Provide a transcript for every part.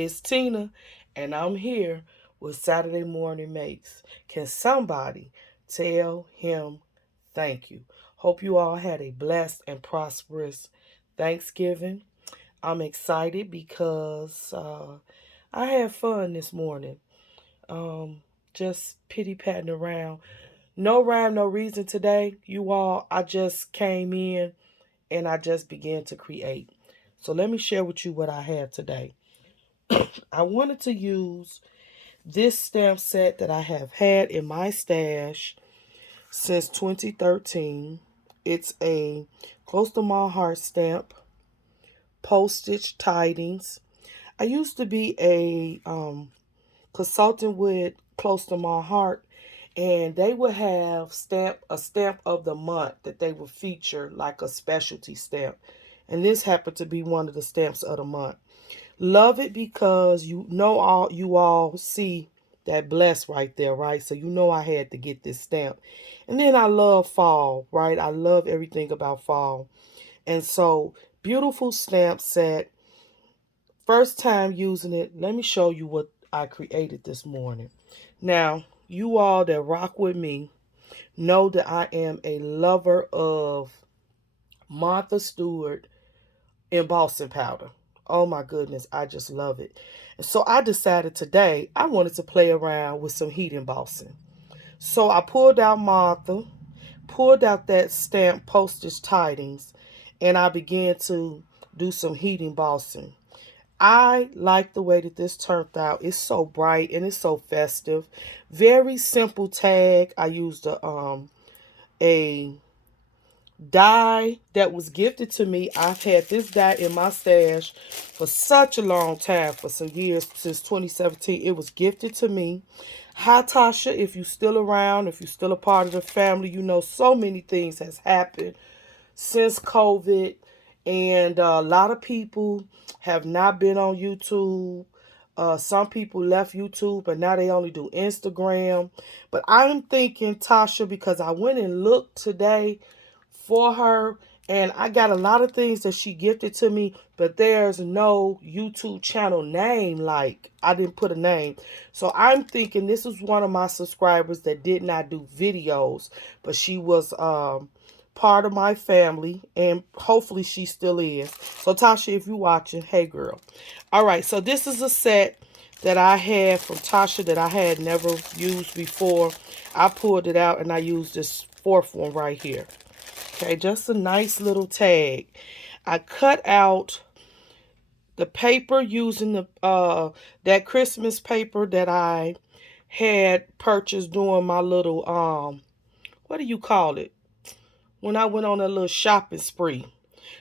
It's Tina, and I'm here with Saturday Morning Makes. Can somebody tell him thank you? Hope you all had a blessed and prosperous Thanksgiving. I'm excited because I had fun this morning. Um, just pity patting around. No rhyme, no reason today, you all. I just came in and I just began to create. So let me share with you what I have today. I wanted to use this stamp set that I have had in my stash since 2013. It's a close to my heart stamp, Postage Tidings. I used to be a consultant with Close to My Heart, and they would have a stamp of the month that they would feature like a specialty stamp. And this happened to be one of the stamps of the month. Love it because you all see that bless right there, right? So you know I had to get this stamp. And then I love fall, right? I love everything about fall. And so beautiful stamp set. First time using it. Let me show you what I created this morning. Now, you all that rock with me know that I am a lover of Martha Stewart embossing powder. Oh my goodness, I just love it. And so I decided today I wanted to play around with some heat embossing. So I pulled out Martha, pulled out that stamp Postage Tidings, and I began to do some heat embossing. I like the way that this turned out. It's so bright and it's so festive. Very simple tag. I used a die that was gifted to me. I've had this die in my stash for such a long time, for some years, since 2017. It was gifted to me. Hi, Tasha, if you're still around, if you're still a part of the family, you know so many things has happened since COVID, and a lot of people have not been on YouTube. Some people left YouTube, but now they only do Instagram. But I'm thinking, Tasha, because I went and looked today for her, and I got a lot of things that she gifted to me, but there's no YouTube channel name. Like, I didn't put a name. So I'm thinking this is one of my subscribers that did not do videos, but she was part of my family, and hopefully she still is. So Tasha, if you're watching, hey girl. All right, so this is a set that I had from Tasha that I had never used before. I pulled it out and I used this fourth one right here. Okay, just a nice little tag. I cut out the paper using the that Christmas paper that I had purchased during my little what do you call it? When I went on a little shopping spree.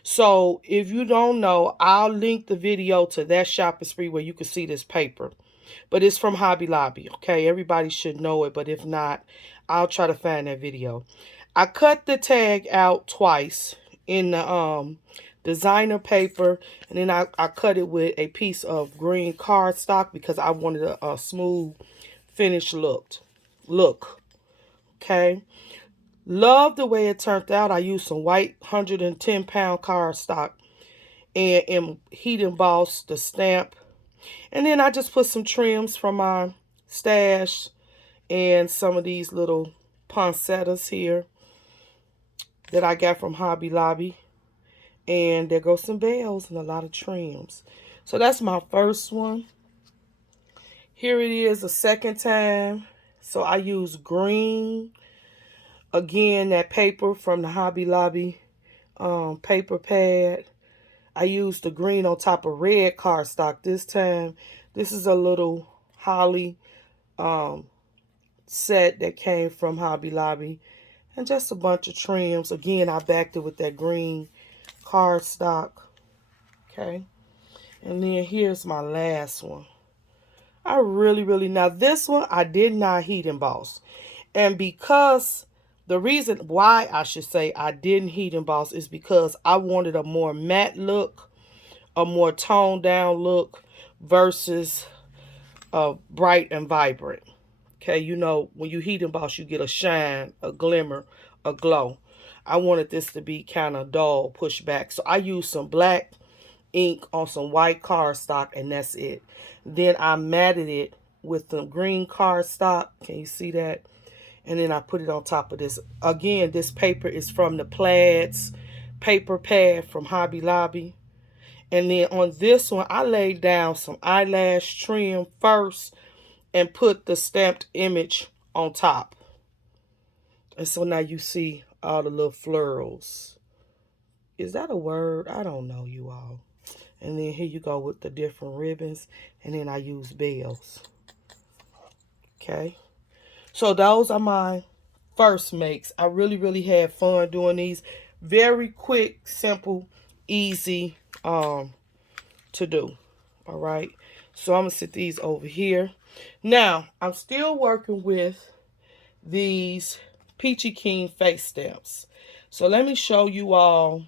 So if you don't know, I'll link the video to that shopping spree where you can see this paper. But it's from Hobby Lobby, okay? Everybody should know it, but if not, I'll try to find that video. I cut the tag out twice in the designer paper, and then I cut it with a piece of green cardstock because I wanted a smooth finished look. Okay. Love the way it turned out. I used some white 110-pound cardstock and heat embossed the stamp. And then I just put some trims from my stash and some of these little poinsettias here that I got from Hobby Lobby. And there goes some bells and a lot of trims. So that's my first one. Here it is a second time. So I use green. Again, that paper from the Hobby Lobby paper pad. I used the green on top of red cardstock this time. This is a little holly set that came from Hobby Lobby. And just a bunch of trims. Again, I backed it with that green cardstock. Okay. And then here's my last one. I really, now this one I did not heat emboss. And because the reason why I should say I didn't heat emboss is because I wanted a more matte look, a more toned down look versus bright and vibrant. Okay, you know, when you heat emboss, you get a shine, a glimmer, a glow. I wanted this to be kind of dull, pushed back. So I used some black ink on some white cardstock, and that's it. Then I matted it with the green cardstock. Can you see that? And then I put it on top of this. Again, this paper is from the Plaids paper pad from Hobby Lobby. And then on this one, I laid down some eyelash trim first and put the stamped image on top. And so now you see all the little florals. Is that a word? I don't know, you all. And then here you go with the different ribbons. And then I use bells. Okay. So those are my first makes. I really had fun doing these. Very quick, simple, easy to do. All right. So I'm going to set these over here. Now, I'm still working with these Peachy Keen face stamps. So let me show you all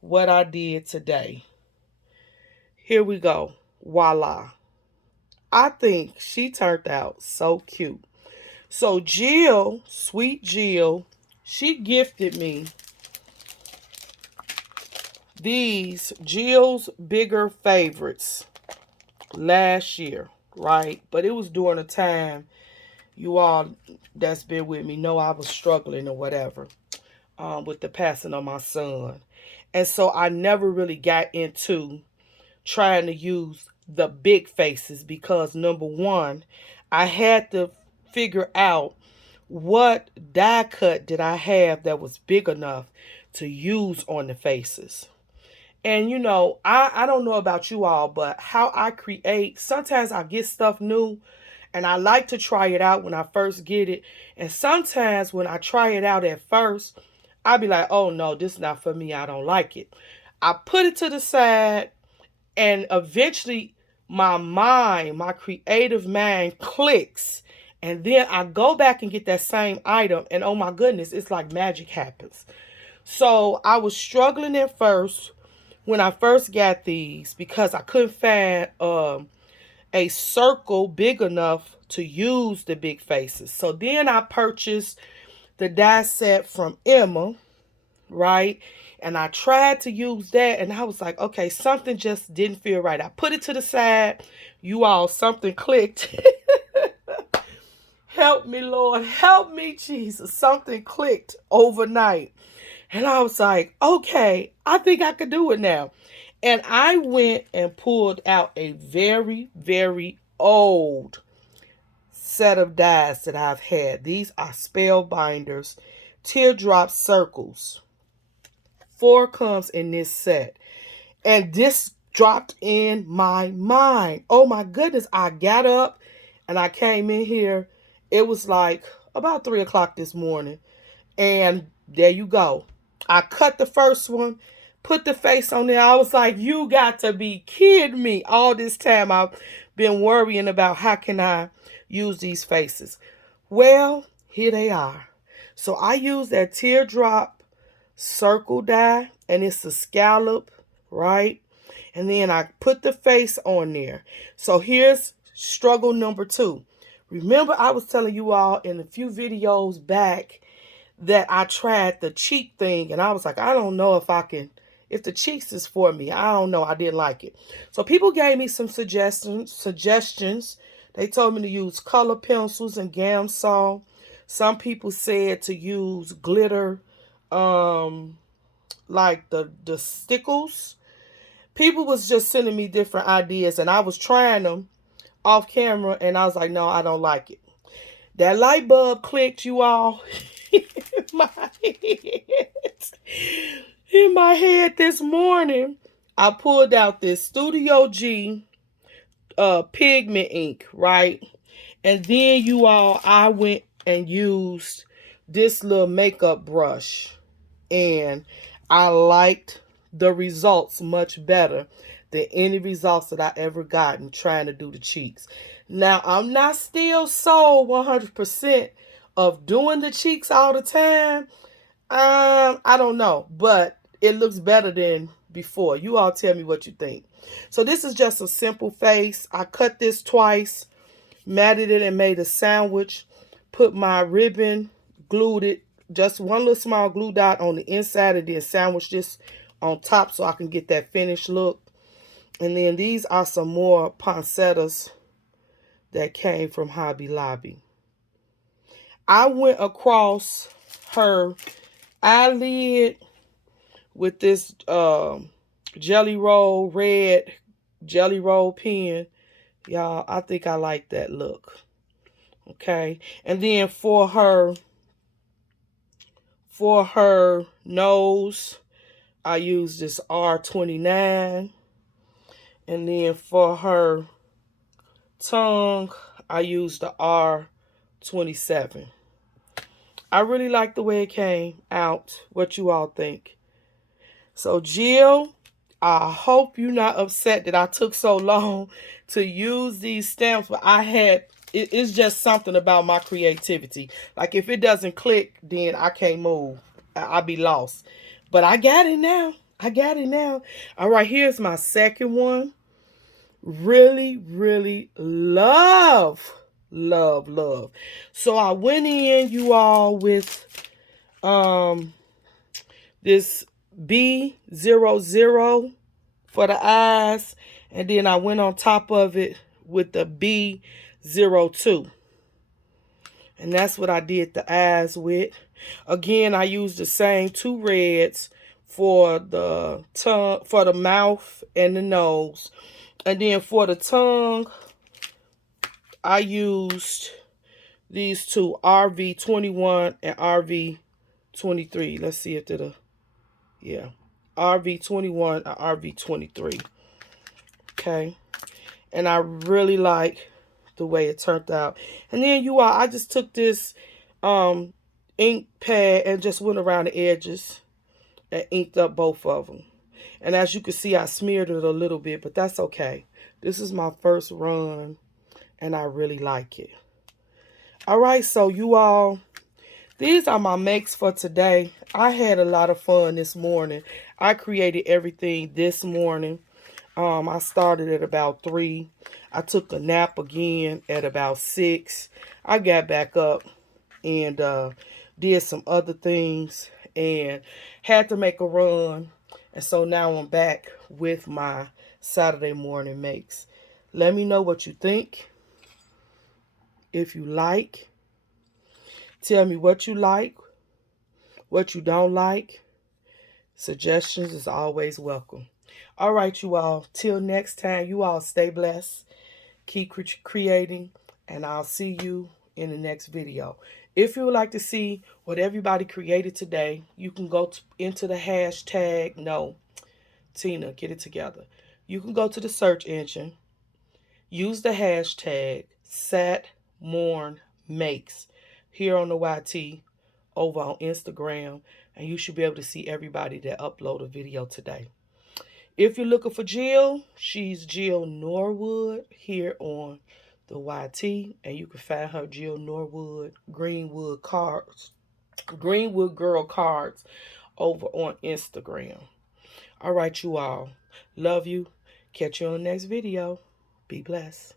what I did today. Here we go. Voila. I think she turned out so cute. So Jill, sweet Jill, she gifted me these Jill's Bigger Favorites last year, right? But it was during a time, you all that's been with me know I was struggling or whatever with the passing of my son. And so I never really got into trying to use the big faces because, number one, I had to figure out what die cut did I have that was big enough to use on the faces. And you know, I don't know about you all, but how I create, sometimes I get stuff new and I like to try it out when I first get it. And sometimes when I try it out at first, I'll be like, oh no, this is not for me. I don't like it. I put it to the side and eventually my mind, my creative mind clicks. And then I go back and get that same item. And oh my goodness, it's like magic happens. So I was struggling at first when I first got these because I couldn't find a circle big enough to use the big faces. So then I purchased the die set from Emma, right? And I tried to use that and I was like, okay, something just didn't feel right. I put it to the side. You all, something clicked. Help me, Lord. Help me, Jesus. Something clicked overnight. And I was like, okay, I think I could do it now. And I went and pulled out a very old set of dies that I've had. These are Spellbinders Teardrop Circles. 4 comes in this set. And this dropped in my mind. Oh my goodness. I got up and I came in here. It was like about 3 o'clock this morning. And there you go. I cut the first one, put the face on there. I was like, you got to be kidding me. All this time I've been worrying about how can I use these faces. Well, here they are. So I use that teardrop circle die, and it's a scallop, right? And then I put the face on there. So here's struggle number 2. Remember I was telling you all in a few videos back that I tried the cheek thing and I was like, I don't know if the cheeks is for me. I don't know. I didn't like it. So people gave me some suggestions. They told me to use color pencils and Gamsol. Some people said to use glitter, like the stickles. People was just sending me different ideas and I was trying them off camera and I was like, no, I don't like it. That light bulb clicked, you all. In my head this morning, I pulled out this Studio G pigment ink, right? And then you all, I went and used this little makeup brush. And I liked the results much better than any results that I ever gotten trying to do the cheeks. Now, I'm not still sold 100% of doing the cheeks all the time. I don't know, but it looks better than before. You all tell me what you think. So this is just a simple face. I cut this twice, matted it and made a sandwich. Put my ribbon, glued it, just one little small glue dot on the inside and then sandwiched this on top so I can get that finished look. And then these are some more poinsettias that came from Hobby Lobby. I went across her eyelid with this jelly roll, red jelly roll pen. Y'all, I think I like that look. Okay. And then for her nose, I use this R29. And then for her tongue, I use the R27. I really like the way it came out. What you all think? So Jill, I hope you're not upset that I took so long to use these stamps, but it's just something about my creativity. Like if it doesn't click, then I can't move. I'll be lost. But I got it now. I got it now. All right, here's my second one. Really, really love. So I went in, you all, with this B00 for the eyes, and then I went on top of it with the B02. And that's what I did the eyes with. Again, I used the same two reds for the tongue, for the mouth and the nose. And then for the tongue, I used these two, RV21 and RV23. Let's see if it'll, yeah, RV21 and RV23. Okay. And I really like the way it turned out. And then you all, I just took this ink pad and just went around the edges and inked up both of them. And as you can see, I smeared it a little bit, but that's okay. This is my first run, and I really like it. All right, so you all, these are my makes for today. I had a lot of fun this morning. I created everything this morning. I started at about 3. I took a nap again at about 6. I got back up and did some other things and had to make a run. And so now I'm back with my Saturday morning makes. Let me know what you think. If you like, tell me what you like, what you don't like. Suggestions is always welcome. All right, you all. Till next time, you all stay blessed. Keep creating, and I'll see you in the next video. If you would like to see what everybody created today, you can go into the hashtag. No, Tina, get it together. You can go to the search engine. Use the hashtag SatMornMakes here on the YT over on Instagram, and you should be able to see everybody that uploaded a video today. If you're looking for Jill, she's Jill Norwood here on the YT, and you can find her Jill Norwood Greenwood Girl Cards over on Instagram. All right, you all. Love you. Catch you on the next video. Be blessed.